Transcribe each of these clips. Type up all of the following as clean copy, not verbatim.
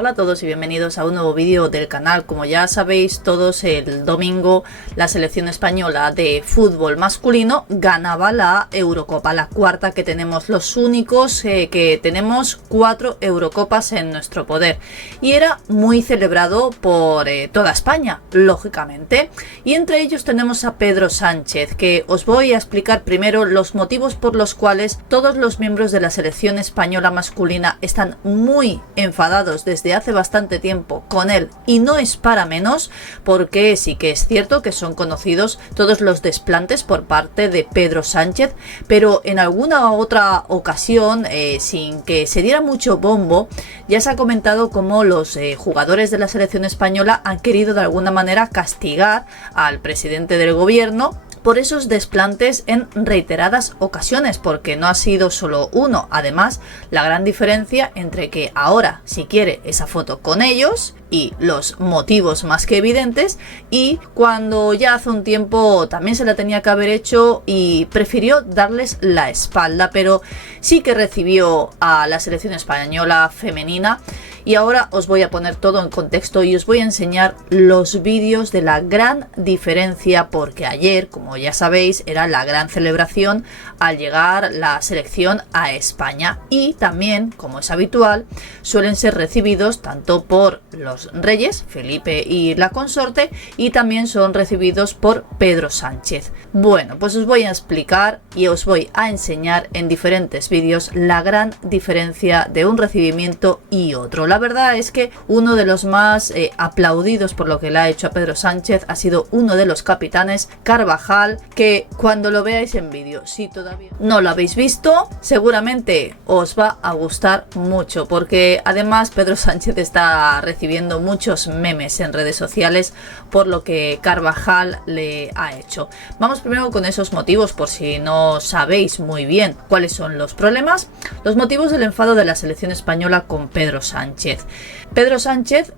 Hola a todos y bienvenidos a un nuevo vídeo del canal. Como ya sabéis todos, el domingo la selección española de fútbol masculino ganaba la Eurocopa, la cuarta que tenemos, los únicos que tenemos 4 Eurocopas en nuestro poder. Y era muy celebrado por toda España, lógicamente. Y entre ellos tenemos a Pedro Sánchez, que os voy a explicar primero los motivos por los cuales todos los miembros de la selección española masculina están muy enfadados desde hace bastante tiempo con él, y no es para menos, porque sí que es cierto que son conocidos todos los desplantes por parte de Pedro Sánchez, pero en alguna otra ocasión, sin que se diera mucho bombo, ya se ha comentado cómo los jugadores de la selección española han querido de alguna manera castigar al presidente del gobierno por esos desplantes en reiteradas ocasiones, porque no ha sido solo uno. Además, la gran diferencia entre que ahora si quiere esa foto con ellos y los motivos más que evidentes, y cuando ya hace un tiempo también se la tenía que haber hecho y prefirió darles la espalda, pero sí que recibió a la selección española femenina. Y ahora os voy a poner todo en contexto y os voy a enseñar los vídeos de la gran diferencia, porque ayer, como ya sabéis, era la gran celebración al llegar la selección a España, y también, como es habitual, suelen ser recibidos tanto por los reyes, Felipe y la consorte, y también son recibidos por Pedro Sánchez. Bueno, pues os voy a explicar y os voy a enseñar en diferentes vídeos la gran diferencia de un recibimiento y otro. La verdad es que uno de los más aplaudidos por lo que le ha hecho a Pedro Sánchez ha sido uno de los capitanes, Carvajal, que cuando lo veáis en vídeo, si todavía no lo habéis visto, seguramente os va a gustar mucho, porque además Pedro Sánchez está recibiendo muchos memes en redes sociales por lo que Carvajal le ha hecho. Vamos primero con esos motivos, por si no sabéis muy bien cuáles son los problemas. Los motivos del enfado de la selección española con Pedro Sánchez. Pedro Sánchez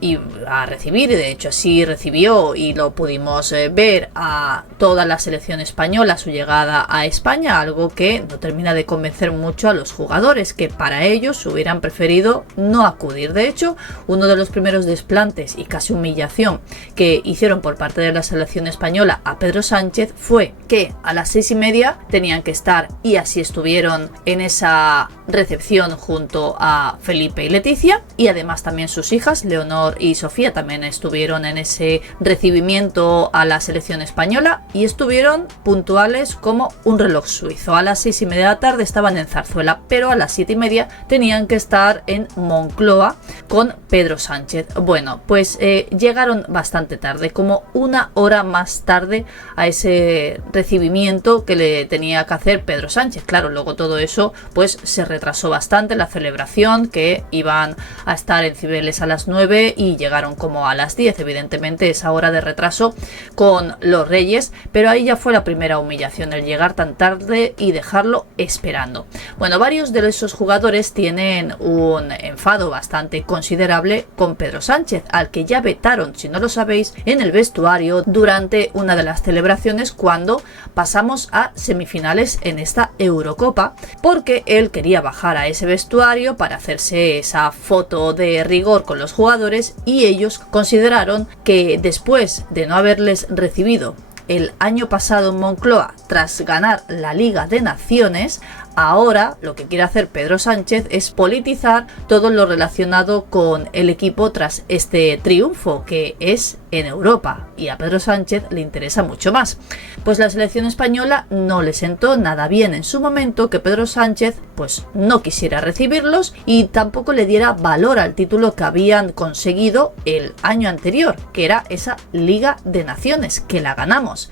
iba a recibir, y de hecho así recibió, y lo pudimos ver, a toda la selección española a su llegada a España, algo que no termina de convencer mucho a los jugadores, que para ellos hubieran preferido no acudir. De hecho, uno de los primeros desplantes y casi humillación que hicieron por parte de la selección española a Pedro Sánchez fue que a las 6:30 tenían que estar, y así estuvieron, en esa recepción junto a Felipe y Leticia, y además también sus hijas Leonor y Sofía también estuvieron en ese recibimiento a la selección española, y estuvieron puntuales como un reloj suizo. A las 6:30 de la tarde estaban en Zarzuela, pero a las 7:30 tenían que estar en Moncloa con Pedro Sánchez. Bueno, pues llegaron bastante tarde, como una hora más tarde, a ese recibimiento que le tenía que hacer Pedro Sánchez. Claro, luego todo eso pues se retrasó bastante, la celebración, que iban a estar en Cibeles a las 9 y llegaron como a las 10, evidentemente esa hora de retraso con los reyes, pero ahí ya fue la primera humillación, el llegar tan tarde y dejarlo esperando. Bueno, varios de esos jugadores tienen un enfado bastante considerable con Pedro Sánchez, al que ya vetaron, si no lo sabéis, en el vestuario durante una de las celebraciones cuando pasamos a semifinales en esta Eurocopa, porque él quería bajar a ese vestuario para hacerse esa foto de rigor con los jugadores, y ellos consideraron que después de no haberles recibido el año pasado en Moncloa tras ganar la Liga de Naciones, ahora lo que quiere hacer Pedro Sánchez es politizar todo lo relacionado con el equipo tras este triunfo, que es en Europa, y a Pedro Sánchez le interesa mucho más. Pues la selección española no le sentó nada bien en su momento que Pedro Sánchez pues no quisiera recibirlos y tampoco le diera valor al título que habían conseguido el año anterior, que era esa Liga de Naciones, que la ganamos.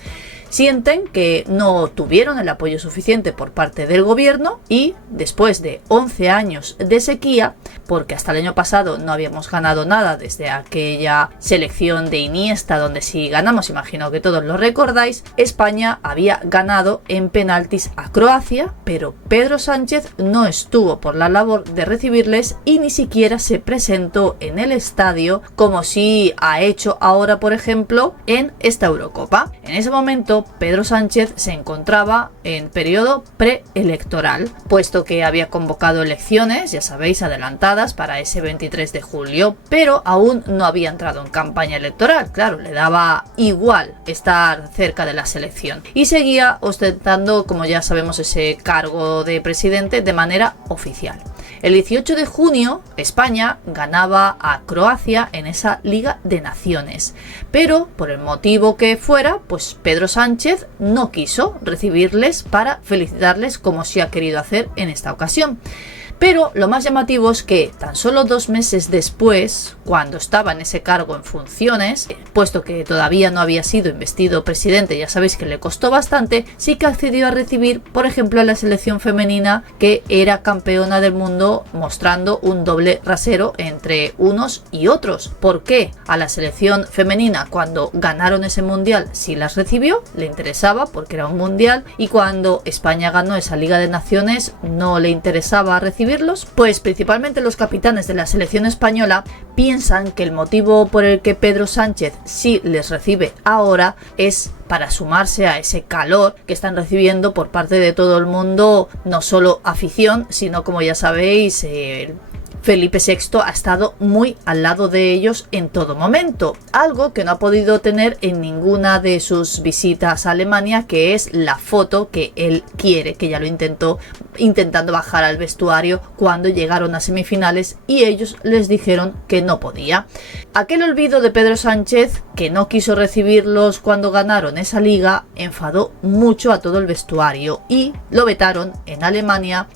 Sienten que no tuvieron el apoyo suficiente por parte del gobierno, y después de 11 años de sequía, porque hasta el año pasado no habíamos ganado nada desde aquella selección de Iniesta donde sí ganamos, imagino que todos lo recordáis, España había ganado en penaltis a Croacia, pero Pedro Sánchez no estuvo por la labor de recibirles y ni siquiera se presentó en el estadio como sí ha hecho ahora, por ejemplo, en esta Eurocopa. En ese momento momento Pedro Sánchez se encontraba en periodo preelectoral, puesto que había convocado elecciones, ya sabéis, adelantadas para ese 23 de julio, pero aún no había entrado en campaña electoral. Claro, le daba igual estar cerca de la selección y seguía ostentando, como ya sabemos, ese cargo de presidente de manera oficial. El 18 de junio, España ganaba a Croacia en esa Liga de Naciones, pero por el motivo que fuera, pues Pedro Sánchez no quiso recibirles para felicitarles como sí ha querido hacer en esta ocasión. Pero lo más llamativo es que tan solo 2 meses después, cuando estaba en ese cargo en funciones, puesto que todavía no había sido investido presidente, ya sabéis que le costó bastante, sí que accedió a recibir, por ejemplo, a la selección femenina, que era campeona del mundo, mostrando un doble rasero entre unos y otros. ¿Por qué? A la selección femenina, cuando ganaron ese mundial, sí las recibió, le interesaba porque era un mundial, y cuando España ganó esa Liga de Naciones no le interesaba recibir. Pues principalmente los capitanes de la selección española piensan que el motivo por el que Pedro Sánchez sí les recibe ahora es para sumarse a ese calor que están recibiendo por parte de todo el mundo, no solo afición, sino, como ya sabéis, Felipe VI ha estado muy al lado de ellos en todo momento, algo que no ha podido tener en ninguna de sus visitas a Alemania, que es la foto que él quiere, que ya lo intentando bajar al vestuario cuando llegaron a semifinales y ellos les dijeron que no podía. Aquel olvido de Pedro Sánchez, que no quiso recibirlos cuando ganaron esa liga, enfadó mucho a todo el vestuario y lo vetaron en Alemania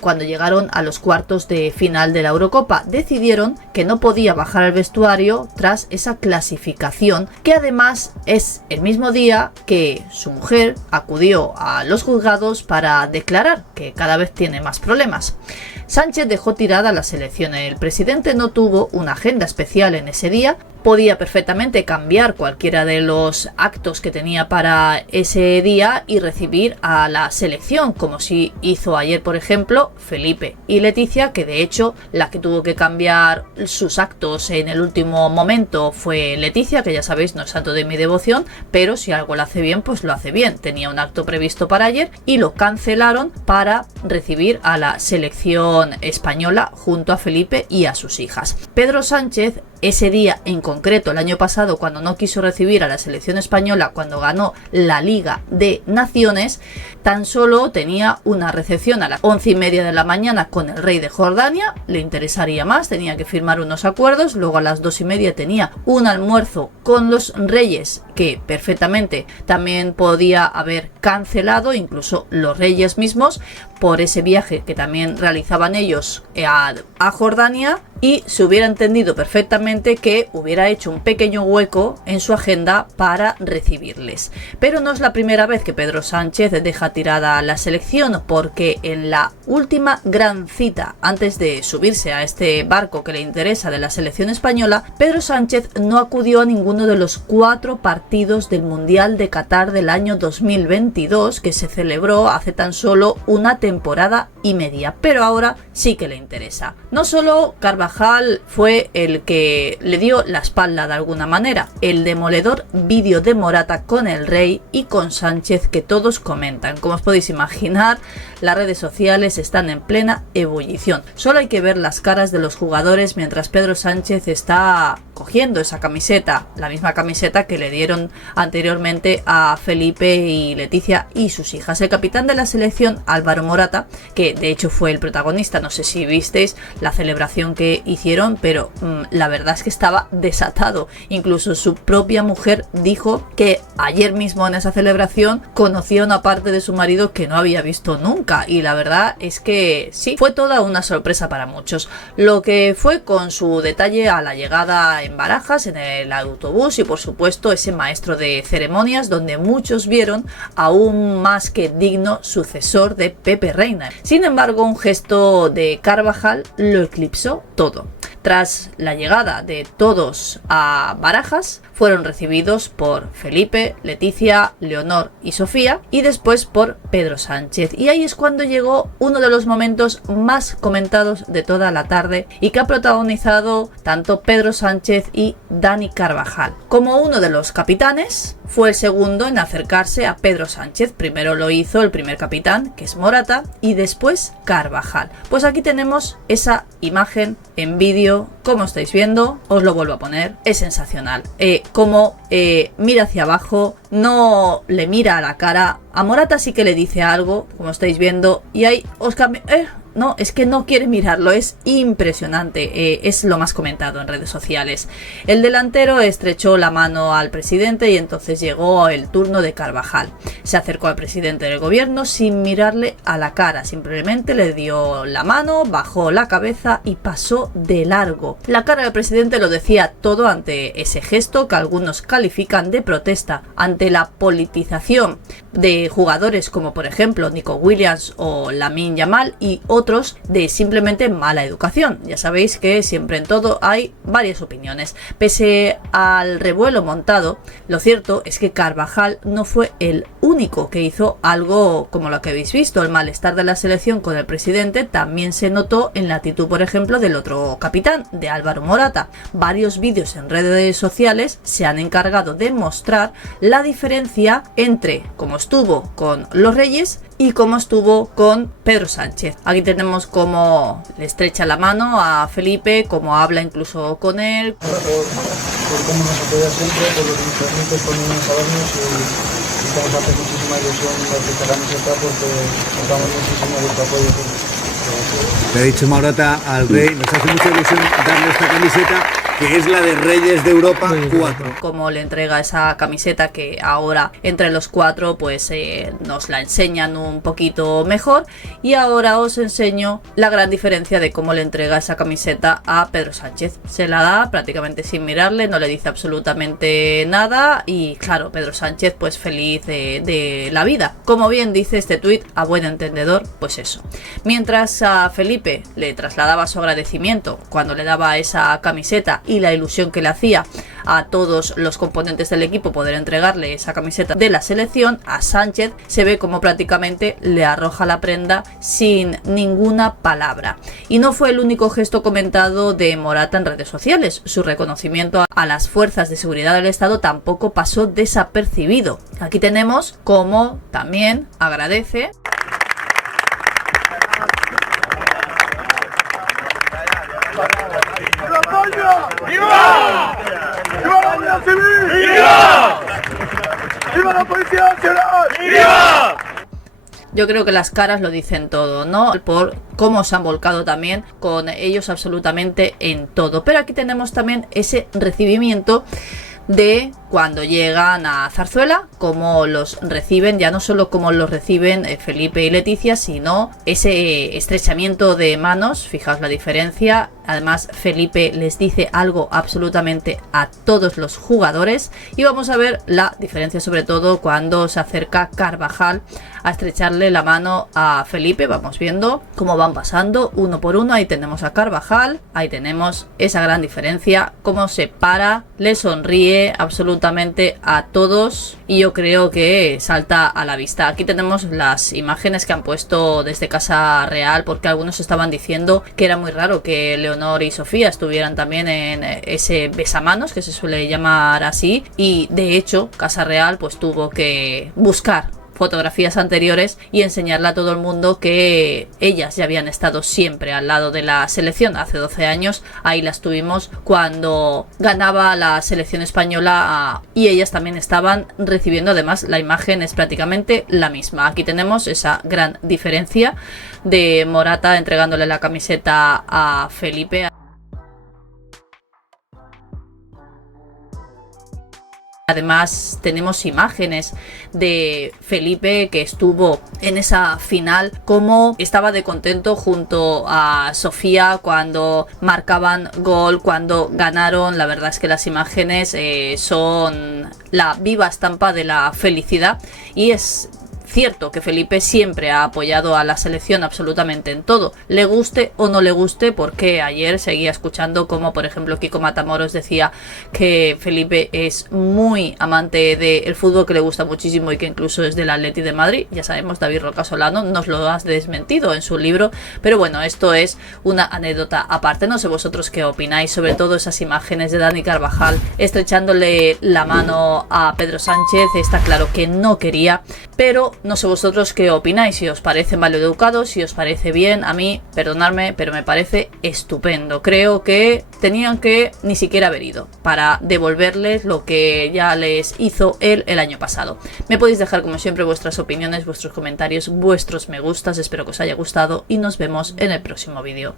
cuando llegaron a los cuartos de final de la Eurocopa. Decidieron que no podía bajar al vestuario tras esa clasificación, que además es el mismo día que su mujer acudió a los juzgados para declarar que cada vez tiene más problemas. Sánchez dejó tirada la selección. El presidente no tuvo una agenda especial en ese día. Podía perfectamente cambiar cualquiera de los actos que tenía para ese día y recibir a la selección, como si hizo ayer, por ejemplo, Felipe y Leticia, que de hecho la que tuvo que cambiar sus actos en el último momento fue Leticia, que ya sabéis no es santo de mi devoción, pero si algo lo hace bien, pues lo hace bien. Tenía un acto previsto para ayer y lo cancelaron para recibir a la selección española junto a Felipe y a sus hijas. Pedro Sánchez, ese día en concreto, el año pasado, cuando no quiso recibir a la selección española cuando ganó la Liga de Naciones, tan solo tenía una recepción a las 11:30 de la mañana con el rey de Jordania. Le interesaría más, tenía que firmar unos acuerdos. Luego a las 2:30 tenía un almuerzo con los reyes, que perfectamente también podía haber cancelado, incluso los reyes mismos, por ese viaje que también realizaban ellos a Jordania, y se hubiera entendido perfectamente que hubiera hecho un pequeño hueco en su agenda para recibirles. Pero no es la primera vez que Pedro Sánchez deja tirada la selección, porque en la última gran cita antes de subirse a este barco que le interesa de la selección española, Pedro Sánchez no acudió a ninguno de los 4 partidos del Mundial de Qatar del año 2022, que se celebró hace tan solo una temporada y media, pero ahora sí que le interesa. No solo Carvajal fue el que le dio la espalda de alguna manera, el demoledor vídeo de Morata con el rey y con Sánchez que todos comentan. Como os podéis imaginar, las redes sociales están en plena ebullición. Solo hay que ver las caras de los jugadores mientras Pedro Sánchez está cogiendo esa camiseta, la misma camiseta que le dieron anteriormente a Felipe y Leticia y sus hijas. El capitán de la selección, Álvaro Morata, que de hecho fue el protagonista, no sé si visteis la celebración que hicieron, pero la verdad es que estaba desatado. Incluso su propia mujer dijo que ayer mismo en esa celebración conocía una parte de su marido que no había visto nunca, y la verdad es que sí, fue toda una sorpresa para muchos. Lo que fue con su detalle a la llegada en Barajas, en el autobús, y por supuesto ese maestro de ceremonias donde muchos vieron a un más que digno sucesor de Pepe Reina. Sin embargo, un gesto de Carvajal lo eclipsó todo. Tras la llegada de todos a Barajas, fueron recibidos por Felipe, Leticia, Leonor y Sofía, y después por Pedro Sánchez. Y ahí es cuando llegó uno de los momentos más comentados de toda la tarde y que ha protagonizado tanto Pedro Sánchez y Dani Carvajal. Como uno de los capitanes, fue el segundo en acercarse a Pedro Sánchez. Primero lo hizo el primer capitán, que es Morata, y después Carvajal. Pues aquí tenemos esa imagen en vídeo, como estáis viendo, os lo vuelvo a poner, es sensacional. Como mira hacia abajo, no le mira a la cara, a Morata sí que le dice algo, como estáis viendo, y ahí os cambia... No, es que no quiere mirarlo, es impresionante, es lo más comentado en redes sociales. El delantero estrechó la mano al presidente y entonces llegó el turno de Carvajal. Se acercó al presidente del gobierno sin mirarle a la cara, simplemente le dio la mano, bajó la cabeza y pasó de largo. La cara del presidente lo decía todo ante ese gesto que algunos califican de protesta ante la politización de jugadores como por ejemplo Nico Williams o Lamine Yamal y otros de simplemente mala educación. Ya sabéis que siempre en todo hay varias opiniones. Pese al revuelo montado, lo cierto es que Carvajal no fue el único que hizo algo como lo que habéis visto. El malestar de la selección con el presidente también se notó en la actitud, por ejemplo, del otro capitán, de Álvaro Morata. Varios vídeos en redes sociales se han encargado de mostrar la diferencia entre cómo estuvo con los Reyes y cómo estuvo con Pedro Sánchez. Aquí tenemos cómo le estrecha la mano a Felipe, cómo habla incluso con él. Por cómo nos apoya siempre, por los entrenamientos, por no sabernos y que nos hace muchísima ilusión ver esta camiseta porque nos damos muchísimo vuestro apoyo. Le ha dicho Morata al Rey, nos hace mucha ilusión darle esta camiseta, que es la de Reyes de Europa 4. Como le entrega esa camiseta que ahora entre los cuatro pues nos la enseñan un poquito mejor, y ahora os enseño la gran diferencia de cómo le entrega esa camiseta a Pedro Sánchez. Se la da prácticamente sin mirarle, no le dice absolutamente nada y claro, Pedro Sánchez pues feliz de la vida. Como bien dice este tuit, a buen entendedor, pues eso. Mientras a Felipe le trasladaba su agradecimiento cuando le daba esa camiseta y la ilusión que le hacía a todos los componentes del equipo poder entregarle esa camiseta de la selección, a Sánchez se ve como prácticamente le arroja la prenda sin ninguna palabra. Y no fue el único gesto comentado de Morata en redes sociales. Su reconocimiento a las fuerzas de seguridad del Estado tampoco pasó desapercibido. Aquí tenemos cómo también agradece. ¡Viva! ¡Viva la Guardia Civil! ¡Viva! ¡Viva la Policía Nacional! ¡Viva! Yo creo que las caras lo dicen todo, ¿no? Por cómo se han volcado también con ellos absolutamente en todo. Pero aquí tenemos también ese recibimiento de cuando llegan a Zarzuela, cómo los reciben, ya no solo cómo los reciben Felipe y Leticia, sino ese estrechamiento de manos. Fijaos la diferencia. Además, Felipe les dice algo absolutamente a todos los jugadores, y vamos a ver la diferencia sobre todo cuando se acerca Carvajal a estrecharle la mano a Felipe. Vamos viendo cómo van pasando uno por uno. Ahí tenemos a Carvajal, ahí tenemos esa gran diferencia, cómo se para, le sonríe absolutamente a todos y yo creo que salta a la vista. Aquí tenemos las imágenes que han puesto desde Casa Real, porque algunos estaban diciendo que era muy raro que Leonor y Sofía estuvieran también en ese besamanos, que se suele llamar así, y de hecho Casa Real pues tuvo que buscar fotografías anteriores y enseñarle a todo el mundo que ellas ya habían estado siempre al lado de la selección. Hace 12 años ahí las tuvimos cuando ganaba la selección española y ellas también estaban recibiendo. Además, la imagen es prácticamente la misma. Aquí tenemos esa gran diferencia de Morata entregándole la camiseta a Felipe. Además tenemos imágenes de Felipe que estuvo en esa final, como estaba de contento junto a Sofía cuando marcaban gol, cuando ganaron. La verdad es que las imágenes son la viva estampa de la felicidad y es cierto que Felipe siempre ha apoyado a la selección absolutamente en todo, le guste o no le guste, porque ayer seguía escuchando como por ejemplo Kiko Matamoros decía que Felipe es muy amante del fútbol, que le gusta muchísimo y que incluso es del Atleti de Madrid. Ya sabemos, David Roca Solano nos lo ha desmentido en su libro, pero bueno, esto es una anécdota aparte. No sé vosotros qué opináis, sobre todo esas imágenes de Dani Carvajal estrechándole la mano a Pedro Sánchez. Está claro que no quería, pero no sé vosotros qué opináis, si os parece mal educado, si os parece bien. A mí, perdonadme, pero me parece estupendo. Creo que tenían que ni siquiera haber ido para devolverles lo que ya les hizo él el año pasado. Me podéis dejar como siempre vuestras opiniones, vuestros comentarios, vuestros me gustas. Espero que os haya gustado y nos vemos en el próximo vídeo.